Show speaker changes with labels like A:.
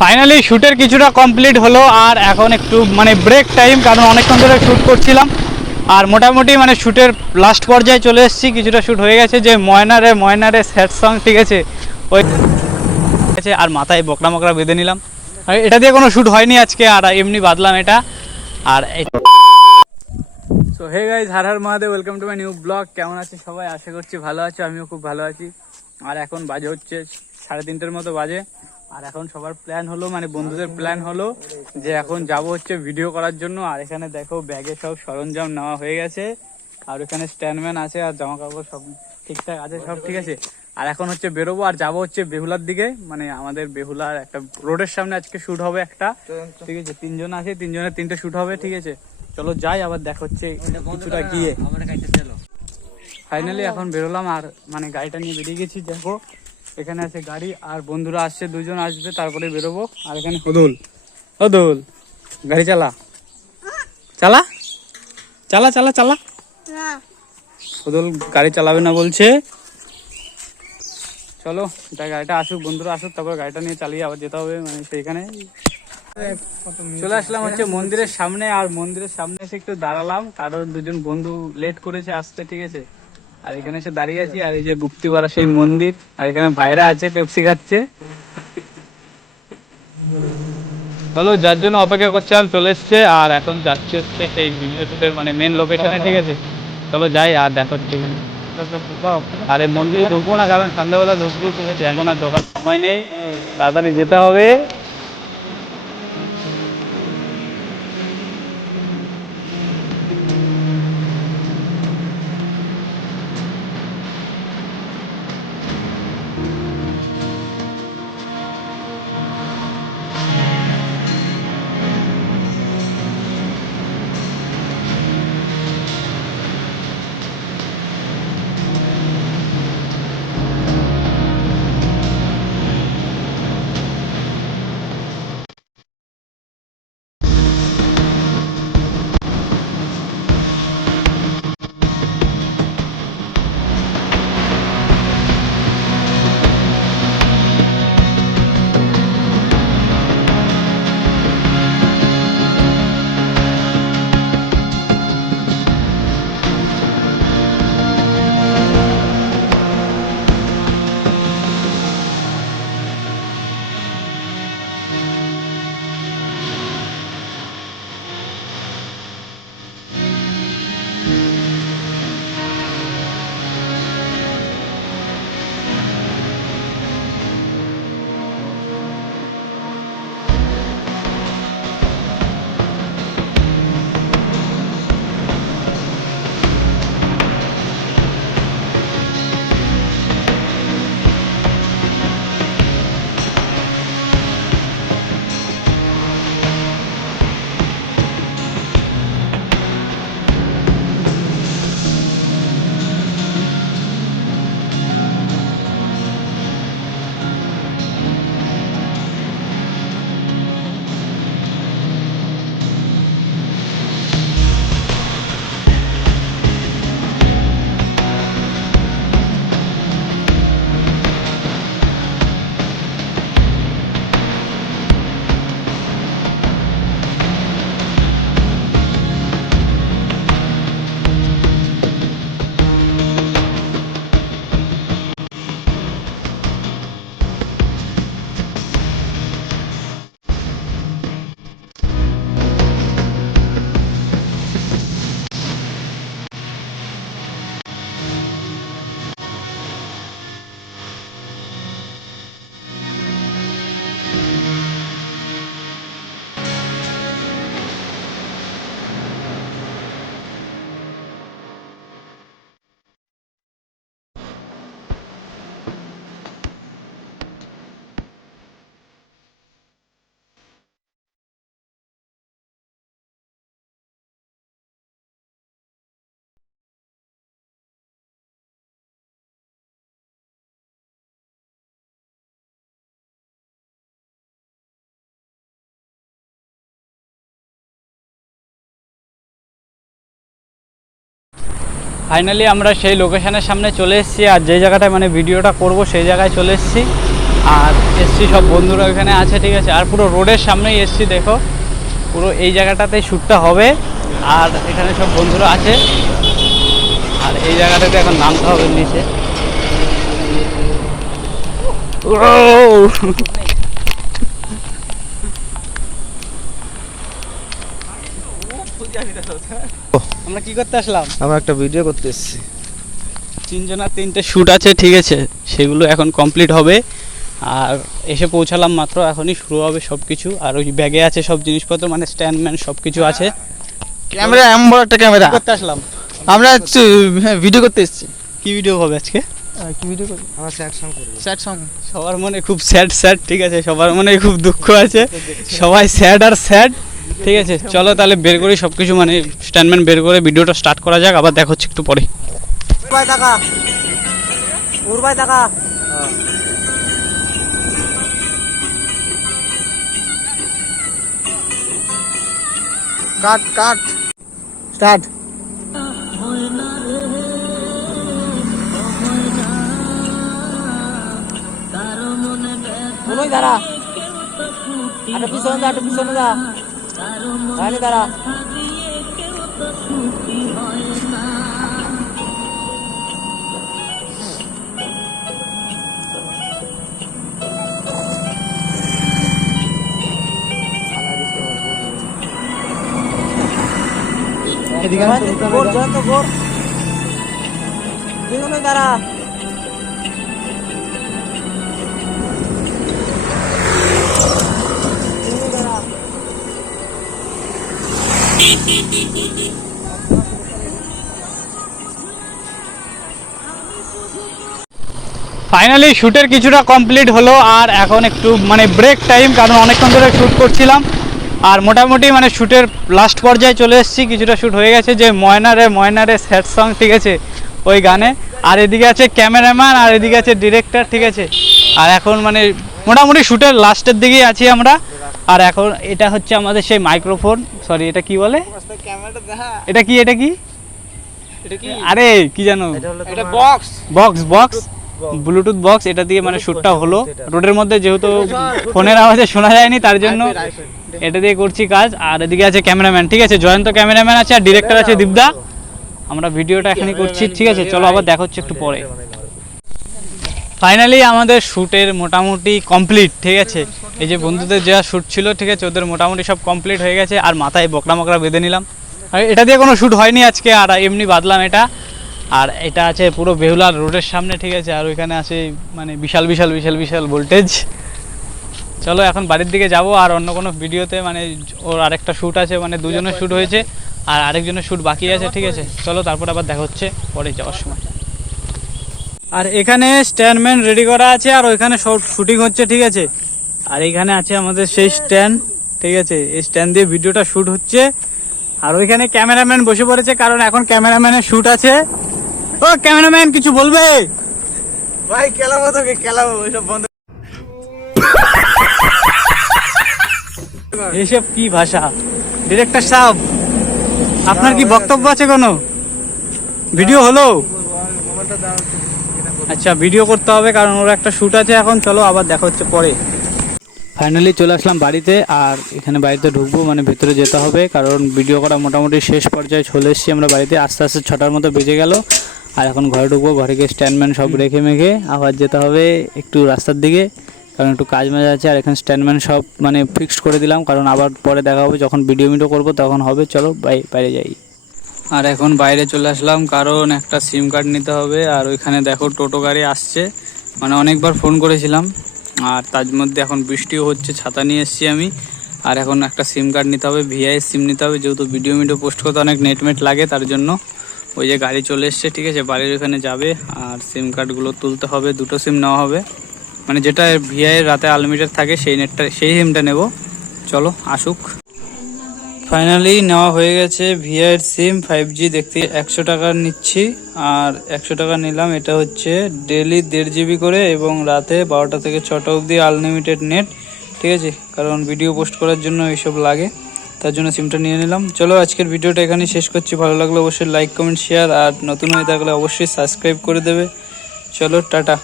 A: Finally শ্যুটের কিছুটা complete হলো আর এখন একটু মানে ব্রেক টাইম কারণ অনেকক্ষণ ধরে শ্যুট করছিলাম। আর মোটামুটি মানে শ্যুটের লাস্ট পর্যায়ে চলে এসেছি, কিছুটা শ্যুট হয়ে গেছে। যে ময়নারে ময়নারে স্যাড সং ঠিক আছে? ওই আছে, আর মাথায় বকরা মকরা বেঁধে নিলাম। এটা দিয়ে কোনো শ্যুট হয়নি আজকে, আর এমনি বাদলাম এটা। আর so hey guys Har Har Mahadev welcome to my new blog কেমন আছে সবাই? আশা করছি ভালো আছো, আমিও খুব ভালো আছি। আর এখন বাজে হচ্ছে সাড়ে তিনটের মতো বাজে। আর এখন সবার প্ল্যান হলো মানে বন্ধুদের প্ল্যান হলো যে এখন যাব হচ্ছে ভিডিও করার জন্য। আর এখানে দেখো ব্যাগে সব সরঞ্জাম নেওয়া হয়ে গেছে। আর ওখানে স্ট্যান্ডম্যান আছে আর জামা কাপড় সব ঠিকঠাক আছে সব ঠিক আছে। আর এখন হচ্ছে বেরোবো আর যাব হচ্ছে বেহুলার দিকে। মানে আমাদের বেহুলার একটা রোডের সামনে আজকে শুট হবে একটা। ঠিক আছে তিনজন আছে তিনজনের তিনটে শুট হবে ঠিক আছে। চলো যাই আবার দেখা হচ্ছে কিছুটা গিয়ে। ফাইনালি এখন বেরোলাম আর মানে গাড়িটা নিয়ে বেরিয়ে গেছি দেখো। এখানে আছে গাড়ি আর বন্ধুরা আসছে দুজন আসবে তারপরে বেরোবো। আর এখানে হদুল হদুল গাড়ি চালা। চালা? চালা চালা চালা। হদুল গাড়ি চালাবে না বলছে। চলো এটা গাড়িটা আসুক বন্ধুরা আসুক তারপর গাড়িটা নিয়ে চালিয়ে আবার যেতে হবে মানে সেইখানে। চলে আসলাম হচ্ছে মন্দিরের সামনে আর মন্দিরের সামনে এসে একটু দাঁড়ালাম কারণ দুজন বন্ধু লেট করেছে আসতে ঠিক আছে? আর এখানে এসে দাঁড়িয়ে আছি, আর এই যে গুপ্তিপাড়া সেই মন্দির, আর এখানে ভাইরা আছে, পেপসি খাচ্ছে। চলো যার জন্য অপেক্ষা করছিলাম চলে এসছে, আর এখন যাচ্ছে হচ্ছে সেই মানে মেন লোকেশনে ঠিক আছে? চলো যাই, আর দেখো ঠিক আছে আরে মন্দিরে ঢুকবো না, কারণ সন্ধ্যাবেলা ঢুকবো এখন আর ঢোকার সময় নেই। তাড়াতাড়ি যেতে হবে। ফাইনালি আমরা সেই লোকেশানের সামনে চলে এসেছি আর যে জায়গাটায় মানে ভিডিওটা করব সেই জায়গায় চলে এসেছি। আর এসছি সব বন্ধুরা ওখানে আছে, ঠিক আছে? আর পুরো রোডের সামনেই এসছি, দেখো। পুরো এই জায়গাটাতে শ্যুটটা হবে। আর এখানে সব বন্ধুরা আছে। আর এই জায়গাটাতে এখন নামতে হবে নিচে। আমরা কি করতে আসলাম?
B: আমরা একটা ভিডিও করতে এসেছি।
A: তিনজনের তিনটে শ্যুট আছে ঠিক আছে? সেগুলো এখন কমপ্লিট হবে। আর এসে পৌঁছালাম মাত্র এখনই শুরু হবে সব কিছু আর ওই ব্যাগে আছে সব জিনিসপত্র মানে স্ট্যান্ড ম্যান সব কিছু আছে।
B: ক্যামেরা এমন বড় একটা ক্যামেরা।
A: করতে আসলাম?
B: আমরা একটু হ্যাঁ ভিডিও করতে এসেছি।
A: কি ভিডিও হবে আজকে?
B: কি ভিডিও করি আমরা স্যাড সং করব। স্যাড সং
A: সবার মনে খুব স্যাড স্যাড ঠিক আছে? সবার মনে খুব দুঃখ আছে। সবাই স্যাড আর স্যাড ঠিক আছে, চলো তাহলে বের করি সব কিছু মানে স্ট্যান্ডম্যান বের করে ভিডিওটা স্টার্ট করা যাক, আবার দেখা হচ্ছে একটু পরে।
B: Cut cut. স্টার্ট। দাঁড়া। পিছনে আটা পিছনে যা। তাহলে দাঁড়া এদিকে গোর জয়ন্ত গোর। দুজনে দাঁড়া।
A: ফাইনালি শ্যুটের কিছুটা কমপ্লিট হলো আর এখন একটু মানে ব্রেক টাইম কারণ অনেকক্ষণ ধরে শ্যুট করছিলাম। আর মোটামুটি মানে শ্যুটের লাস্ট পর্যায়ে চলে এসেছি, কিছুটা শ্যুট হয়ে গেছে যে ময়নারে ময়নারে স্যাড সং ঠিক আছে, ওই গানে। আর এদিকে আছে ক্যামেরাম্যান আর এদিকে আছে ডিরেক্টর ঠিক আছে। আর এখন মানে মোটামুটি শ্যুটের লাস্টের দিকেই আছি আমরা। আর এখন এটা হচ্ছে আমাদের সেই মাইক্রোফোন সরি এটা কি বলে? এটা কি এটা কি? আরে কি জানো?
B: Box
A: box box bluetooth box এটা দিয়ে মানে শ্যুটটা হলো। রোডের মধ্যে যেহেতু ফোনের আওয়াজে শোনা যায়নি তার জন্য এটা দিয়ে করছি কাজ। আর এদিকে আছে ক্যামেরাম্যান ঠিক আছে? জয়ন্ত ক্যামেরাম্যান আছে আর ডিরেক্টর আছে দীপদা। আমরা ভিডিওটা এখনই করছি ঠিক আছে? চলো আবার দেখা হচ্ছে একটু পরে। ফাইনালি আমাদের শ্যুটের মোটামুটি কমপ্লিট ঠিক আছে? এই যে বন্ধুদের যা শ্যুট ছিল, ঠিক আছে, ওদের মোটামুটি সব কমপ্লিট হয়ে গেছে। আর মাথায় বকরা মকরা বেঁধে নিলাম। আর এটা দিয়ে কোনো শ্যুট হয়নি আজকে, আর এমনি বাদলাম এটা। আর এটা আছে পুরো বেহুলার রোডের সামনে, ঠিক আছে? আর ওইখানে আছে মানে বিশাল বিশাল বিশাল বিশাল ভোল্টেজ চলো, এখন বাড়ির দিকে যাব, আর অন্য কোনো ভিডিওতে মানে ওর আরেকটা শ্যুট আছে মানে দুজনের শ্যুট হয়েছে, আর আরেকজনের শ্যুট বাকি আছে, ঠিক আছে? চলো, তারপর আবার দেখা হচ্ছে, পরে যাওয়ার সময়। আর এখানে স্ট্যান্ডম্যান রেডি করা আছে আর ওইখানে শুটিং হচ্ছে ঠিক আছে? আর এখানে আছে আমাদের সেই স্ট্যান্ড ঠিক আছে? এই স্ট্যান্ড দিয়ে ভিডিওটা শুট হচ্ছে। আর ওইখানে ক্যামেরাম্যান বসে পড়েছে কারণ এখন ক্যামেরাম্যানের শুট আছে। ও ক্যামেরাম্যান কিছু বলবে?
B: ভাই খেলাবো তোকে খেলাবো ওইসব বন্ধ
A: এসব কি ভাষা? ডিরেক্টর সাহেব আপনার কি বক্তব্য আছে কোনো? ভিডিও হলো? আচ্ছা ভিডিও করতে হবে কারণ ওর একটা শ্যুট আছে এখন। চলো আবার দেখা হচ্ছে পরে। ফাইনালি চলে আসলাম বাড়িতে আর এখানে বাড়িতে ঢুকবো মানে ভেতরে যেতে হবে কারণ ভিডিও করা মোটামুটি শেষ পর্যায়ে চলে এসেছি আমরা বাড়িতে। আস্তে আস্তে ছটার মতো বেজে গেল আর এখন ঘরে ঢুকবো, ঘরে গিয়ে স্ট্যান্ডম্যান সব রেখে মেখে আবার যেতে হবে একটু রাস্তার দিকে কারণ একটু কাজ মাজ আছে আর এখানে স্ট্যান্ডম্যান সব মানে ফিক্সড করে দিলাম কারণ আবার পরে দেখা হবে, যখন ভিডিও মিডিও করব তখন হবে। চলো বাই বাইরে যাই। আর এখন বাইরে চলে আসলাম, কারণ একটা সিম কার্ড নিতে হবে, আর ওইখানে দেখো টোটো গাড়ি আসছে। মানে অনেকবার ফোন করেছিলাম, আর তার মধ্যে এখন বৃষ্টিও হচ্ছে, ছাতা নিয়ে এসেছি আমি। আর এখন একটা সিম কার্ড নিতে হবে ভিআই সিম নিতে হবে, যেহেতু ভিডিও মিডিও পোস্ট করতে অনেক নেট মেট লাগে, তার জন্য। ওই যে গাড়ি চলে এসছে, ঠিক আছে, বাড়ির ওখানে যাবে, আর সিম কার্ডগুলো তুলতে হবে, দুটো সিম নেওয়া হবে। মানে যেটা ভিআই রাতে আনলিমিটেড থাকে, সেই নেটটা সেই সিমটা নেব। চলো, আসুক। ফাইনালি নেওয়া হয়ে গেছে ভিআইয়ের সিম ফাইভ জি দেখতে একশো টাকার নিচ্ছি। আর একশো টাকা নিলাম, এটা হচ্ছে ডেলি দেড় জিবি করে এবং রাতে বারোটা থেকে ছটা অবধি আনলিমিটেড নেট ঠিক আছে? কারণ ভিডিও পোস্ট করার জন্য এইসব লাগে, তার জন্য সিমটা নিয়ে নিলাম। চলো, আজকের ভিডিওটা এখানে শেষ করছি। ভালো লাগলে অবশ্যই লাইক কমেন্ট শেয়ার আর নতুন হয়ে থাকলে অবশ্যই সাবস্ক্রাইব করে দেবে। চলো, টাটা।